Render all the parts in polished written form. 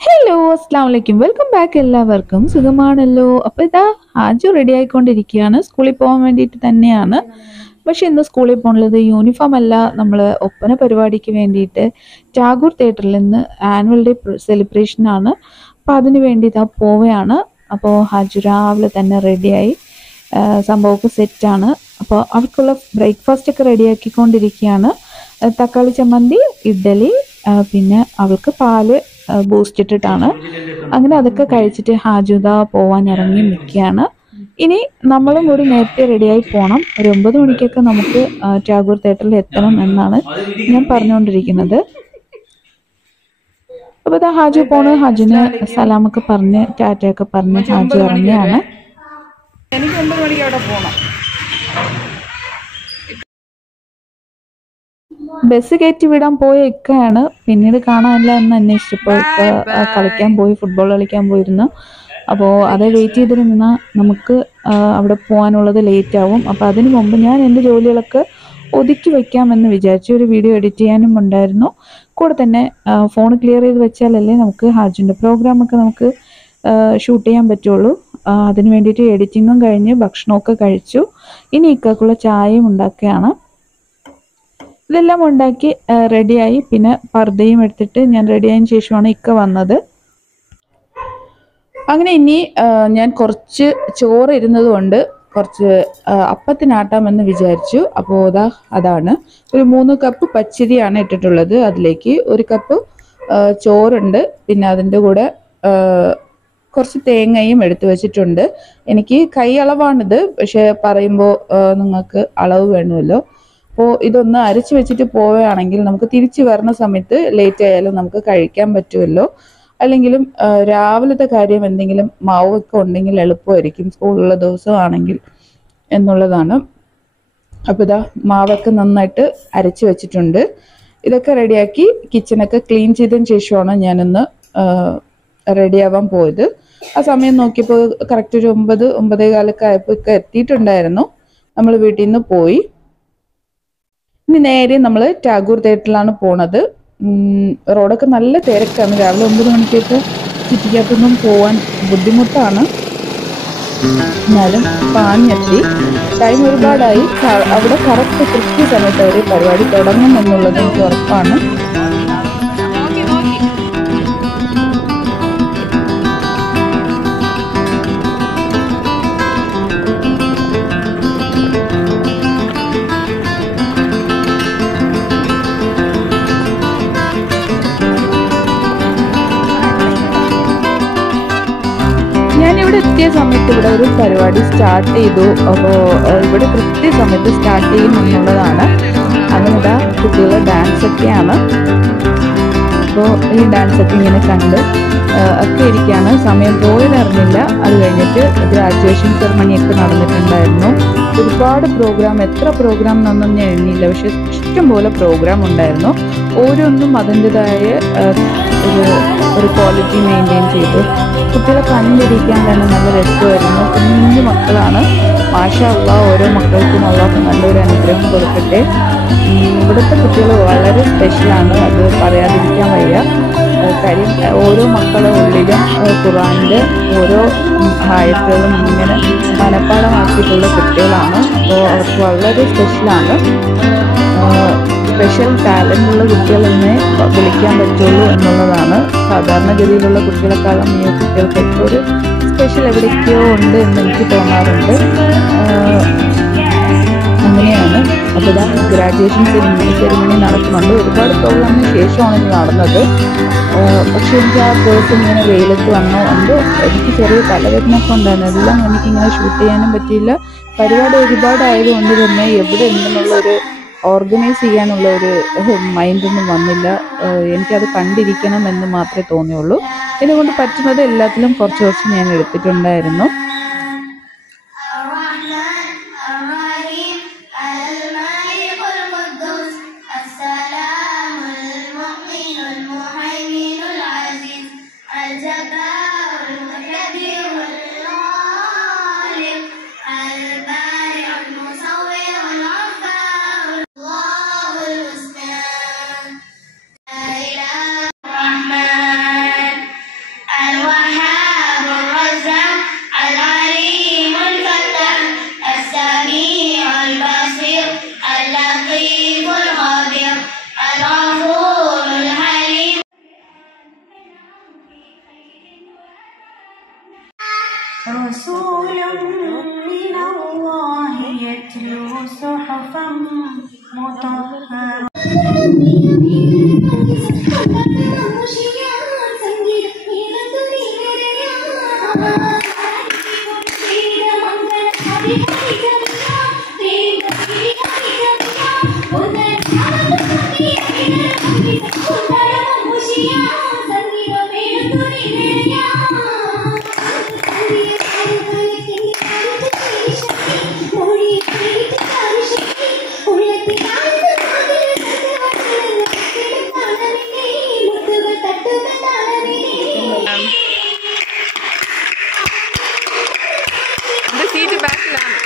Hello, അസ്സാം വലൈക്കും. Welcome back. എല്ലാവർക്കും സുഖമാണല്ലോ? അപ്പോൾ ഇതാ ഹാജു റെഡി ആയിക്കൊണ്ടിരിക്കുകയാണ്. സ്കൂളിൽ പോകാൻ വേണ്ടിയിട്ട് തന്നെയാണ്. പക്ഷെ ഇന്ന് സ്കൂളിൽ പോകുന്നത് യൂണിഫോം അല്ല, നമ്മൾ ഒപ്പന പരിപാടിക്ക് വേണ്ടിയിട്ട് ടാഗോർ തിയേറ്ററിൽ നിന്ന് ആനുവൽ ഡേ സെലിബ്രേഷൻ ആണ്. അപ്പോൾ അതിന് വേണ്ടി ഇതാ പോവുകയാണ്. അപ്പോൾ ഹാജു രാവിലെ തന്നെ റെഡിയായി, സംഭവമൊക്കെ സെറ്റാണ്. അപ്പോൾ അവർക്കുള്ള ബ്രേക്ക്ഫാസ്റ്റ് ഒക്കെ റെഡിയാക്കിക്കൊണ്ടിരിക്കുകയാണ്. തക്കാളി ചമ്മന്തി, ഇഡ്ഡലി, പിന്നെ അവൾക്ക് പാല് ബൂസ്റ്റ് ഇട്ടിട്ടാണ്. അങ്ങനെ അതൊക്കെ കഴിച്ചിട്ട് ഹാജുദ പോവാൻ ഇറങ്ങി നിൽക്കുകയാണ്. ഇനി നമ്മളും കൂടി നേരത്തെ റെഡിയായി പോകണം. ഒരു 9 മണിക്കൊക്കെ നമുക്ക് ടാഗോർ തിയേറ്ററിൽ എത്തണം എന്നാണ് ഞാൻ പറഞ്ഞുകൊണ്ടിരിക്കുന്നത്. അപ്പോൾ ഇതാ ഹാജു പോണ്. ഹാജുന് സലാമൊക്കെ പറഞ്ഞ് ടാറ്റയൊക്കെ പറഞ്ഞ് ഹാജു ഇറങ്ങിയാണ്. എനിക്ക് 9 മണിക്ക് അവിടെ പോകണം. ബസ് കയറ്റി വിടാൻ പോയ ഇക്കയാണ്. പിന്നീട് കാണാനില്ല എന്ന് അന്വേഷിച്ചപ്പോൾ ഇക്ക കളിക്കാൻ പോയി, ഫുട്ബോൾ കളിക്കാൻ പോയിരുന്നു. അപ്പോൾ അത് വെയിറ്റ് ചെയ്തിരുന്നാൽ നമുക്ക് അവിടെ പോകാനുള്ളത് ലേറ്റ് ആവും. അപ്പോൾ അതിന് മുമ്പ് ഞാൻ എൻ്റെ ജോലികളൊക്കെ ഒതുക്കി വയ്ക്കാമെന്ന് വിചാരിച്ചു. ഒരു വീഡിയോ എഡിറ്റ് ചെയ്യാനും ഉണ്ടായിരുന്നു. കൂടെ തന്നെ ഫോൺ ക്ലിയർ ചെയ്ത് വെച്ചാലല്ലേ നമുക്ക് ഹാജുൻ്റെ പ്രോഗ്രാമൊക്കെ നമുക്ക് ഷൂട്ട് ചെയ്യാൻ പറ്റുള്ളൂ. അതിന് വേണ്ടിയിട്ട് എഡിറ്റിങ്ങും കഴിഞ്ഞ് ഭക്ഷണമൊക്കെ കഴിച്ചു. ഇനി ഇക്കക്കുള്ള ചായയും ഉണ്ടാക്കുകയാണ്. ഇതെല്ലാം ഉണ്ടാക്കി റെഡിയായി. പിന്നെ പർദ്ദയും എടുത്തിട്ട് ഞാൻ റെഡിയായതിനു ശേഷമാണ് ഇക്ക വന്നത്. അങ്ങനെ ഇനി ഞാൻ കുറച്ച് ചോറ് ഇരുന്നത് കൊണ്ട് കുറച്ച് അപ്പത്തിനാട്ടാമെന്ന് വിചാരിച്ചു. അപ്പോൾ അതാണ് ഒരു 3 കപ്പ് പച്ചരിയാണ് ഇട്ടിട്ടുള്ളത്. അതിലേക്ക് 1 കപ്പ് ചോറുണ്ട്. പിന്നെ അതിൻ്റെ കൂടെ കുറച്ച് തേങ്ങയും എടുത്തു വെച്ചിട്ടുണ്ട്. എനിക്ക് കൈ അളവാണിത്, പക്ഷെ പറയുമ്പോൾ നിങ്ങൾക്ക് അളവ് വേണമല്ലോ. അപ്പോൾ ഇതൊന്ന് അരച്ച് വെച്ചിട്ട് പോവുകയാണെങ്കിൽ നമുക്ക് തിരിച്ചു വരുന്ന സമയത്ത് ലേറ്റ് ആയാലും നമുക്ക് കഴിക്കാൻ പറ്റുമല്ലോ. അല്ലെങ്കിലും രാവിലത്തെ കാര്യം എന്തെങ്കിലും മാവൊക്കെ ഉണ്ടെങ്കിൽ എളുപ്പമായിരിക്കും സ്കൂളുള്ള ദിവസമാണെങ്കിൽ എന്നുള്ളതാണ്. അപ്പോൾ ഇതാ മാവൊക്കെ നന്നായിട്ട് അരച്ച് വെച്ചിട്ടുണ്ട്. ഇതൊക്കെ റെഡിയാക്കി കിച്ചണൊക്കെ ക്ലീൻ ചെയ്തതിന് ശേഷമാണ് ഞാനൊന്ന് റെഡിയാവാൻ പോയത്. ആ സമയം നോക്കിയപ്പോൾ കറക്റ്റ് ഒരു 9-9:15 ആയപ്പോൾ ഒക്കെ എത്തിയിട്ടുണ്ടായിരുന്നു. നമ്മൾ വീട്ടിൽ നിന്ന് പോയി. ഇനി നേരെ നമ്മൾ ടാഗോർ തിയേറ്ററിലാണ് പോണത്. റോഡൊക്കെ നല്ല തിരക്കാണ്. രാവിലെ 9 മണിക്കൊക്കെ സിറ്റിക്കകത്തൊന്നും പോവാൻ ബുദ്ധിമുട്ടാണ്. എന്നാലും പാഞ്ഞെത്തി. ടൈം ഒരുപാടായി. അവിടെ കറക്റ്റ് കൃത്യസമയത്ത് അവർ പരിപാടി തുടങ്ങും എന്നുള്ളത് എനിക്ക് ഉറപ്പാണ്. ഞാനിവിടെ എത്തിയ സമയത്ത് ഇവിടെ ഒരു പരിപാടി സ്റ്റാർട്ട് ചെയ്തു. അപ്പോൾ ഇവിടെ കൃത്യസമയത്ത് സ്റ്റാർട്ട് ചെയ്യും എന്നുള്ളതാണ്. അങ്ങനെ കുട്ടികളുടെ ഡാൻസൊക്കെയാണ്. അപ്പോൾ ഈ ഡാൻസൊക്കെ ഇങ്ങനെ കണ്ട് ഒക്കെ ഇരിക്കുകയാണ്. സമയം പോയതറിഞ്ഞില്ല. അത് കഴിഞ്ഞിട്ട് ഗ്രാജുവേഷൻ സെറമണിയൊക്കെ നടന്നിട്ടുണ്ടായിരുന്നു. ഒരുപാട് പ്രോഗ്രാം, എത്ര പ്രോഗ്രാം എന്നൊന്നും ഞാൻ എണ്ണിയില്ല, പക്ഷെ ഇഷ്ടംപോലെ പ്രോഗ്രാം ഉണ്ടായിരുന്നു. ഓരോന്നും അതിൻ്റെതായ ഒരു ക്വാളിറ്റി മെയിൻറ്റെയിൻ ചെയ്തു. കുട്ടികളെ കണ്ടിരിക്കാൻ തന്നെ നല്ല രസമായിരുന്നു. കുഞ്ഞു മക്കളാണ്. മാഷാ അല്ലാഹ്, ഓരോ മക്കൾക്കും അല്ലാഹു നല്ലൊരു അനുഗ്രഹം കൊടുക്കട്ടെ. ഇവിടുത്തെ കുട്ടികൾ വളരെ സ്പെഷ്യലാണ്, അത് പറയാതിരിക്കാൻ വയ്യ. കാര്യം ഓരോ മക്കളുടെ ഉള്ളിലും ഖുർആനിൻ്റെ ഓരോ ആയത്തുകളും ഇങ്ങനെ മനഃപ്പാഠമാക്കിയിട്ടുള്ള കുട്ടികളാണ്. അപ്പോൾ അവർക്ക് വളരെ സ്പെഷ്യലാണ്. സ്പെഷ്യൽ ടാലൻ്റുള്ള കുട്ടികളെന്നെ വിളിക്കാൻ പറ്റുള്ളൂ എന്നുള്ളതാണ്. സാധാരണഗതിയിലുള്ള കുട്ടികളെക്കാളും ഈ കുട്ടികൾക്കൊക്കെ ഒരു സ്പെഷ്യൽ എവിടേക്കോ ഉണ്ട് എന്ന് എനിക്ക് തോന്നാറുണ്ട്. അങ്ങനെയാണ്. അപ്പോൾ ഇതാ ഗ്രാജുവേഷൻ സെറിമണി നടക്കുന്നുണ്ട്. ഒരുപാട് പ്രോഗ്രാമിന് ശേഷമാണ് ഇത് നടന്നത്. പക്ഷെ എനിക്ക് ആ ദിവസം ഇങ്ങനെ വെയിലത്ത് വന്നു കൊണ്ട് എനിക്ക് ചെറിയ തലവേദനയൊക്കെ ഉണ്ടായിരുന്നു. എല്ലാം എനിക്കിങ്ങനെ ഷൂട്ട് ചെയ്യാനും പറ്റിയില്ല. പരിപാടി ഒരുപാടായതുകൊണ്ട് തന്നെ എവിടെ ഉണ്ടെന്നുള്ളൊരു ഓർഗനൈസ് ചെയ്യാനുള്ള ഒരു മൈൻഡൊന്നും വന്നില്ല. എനിക്കത് കണ്ടിരിക്കണം എന്ന് മാത്രമേ തോന്നിയുള്ളൂ. ഇതിനെക്കൊണ്ട് പറ്റുന്നത് എല്ലാത്തിലും കുറച്ച് ഞാൻ എടുത്തിട്ടുണ്ടായിരുന്നു. اللطيف الخبير الغفور الحليم رسول من الله يتلو صحفا مطهرة സീറ്റ് ബാക്കിലാണ്.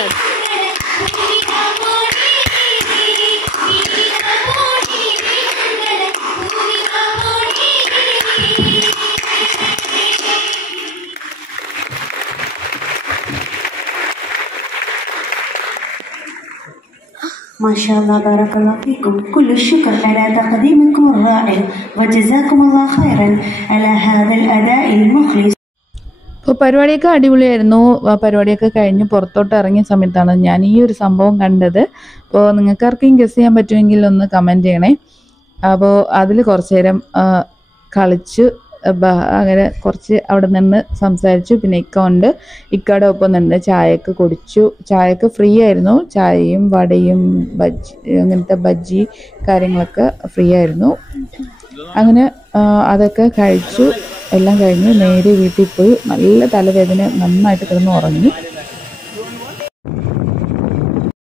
that. ما شاء الله بارك الله فيكم. كل الشكر على تقديمكم الرائع وجزاكم الله خيرا على هذا الأداء المخلص. അപ്പോൾ പരിപാടിയൊക്കെ അടിപൊളിയായിരുന്നു. പരിപാടിയൊക്കെ കഴിഞ്ഞ് പുറത്തോട്ട് ഇറങ്ങിയ സമയത്താണ് ഞാൻ ഈ ഒരു സംഭവം കണ്ടത്. അപ്പോൾ നിങ്ങൾക്ക് ആർക്കെങ്കിലും ഗസ് ചെയ്യാൻ പറ്റുമെങ്കിൽ ഒന്ന് കമൻറ്റ് ചെയ്യണേ. അപ്പോൾ അതിൽ കുറച്ച് നേരം കളിച്ചു, അങ്ങനെ കുറച്ച് അവിടെ നിന്ന് സംസാരിച്ചു. പിന്നെ ഇക്കയുടെ ഒപ്പം നിന്ന് ചായയൊക്കെ കുടിച്ചു. ചായയൊക്കെ ഫ്രീ ആയിരുന്നു. ചായയും വടയും ബജ്ജി, അങ്ങനത്തെ ബജ്ജി കാര്യങ്ങളൊക്കെ ഫ്രീ ആയിരുന്നു. അങ്ങനെ അതൊക്കെ കഴിച്ചു. എല്ലാം കഴിഞ്ഞ് നേരെ വീട്ടിൽ പോയി. നല്ല തലവേദന, നന്നായിട്ട് കിടന്ന് ഉറങ്ങി.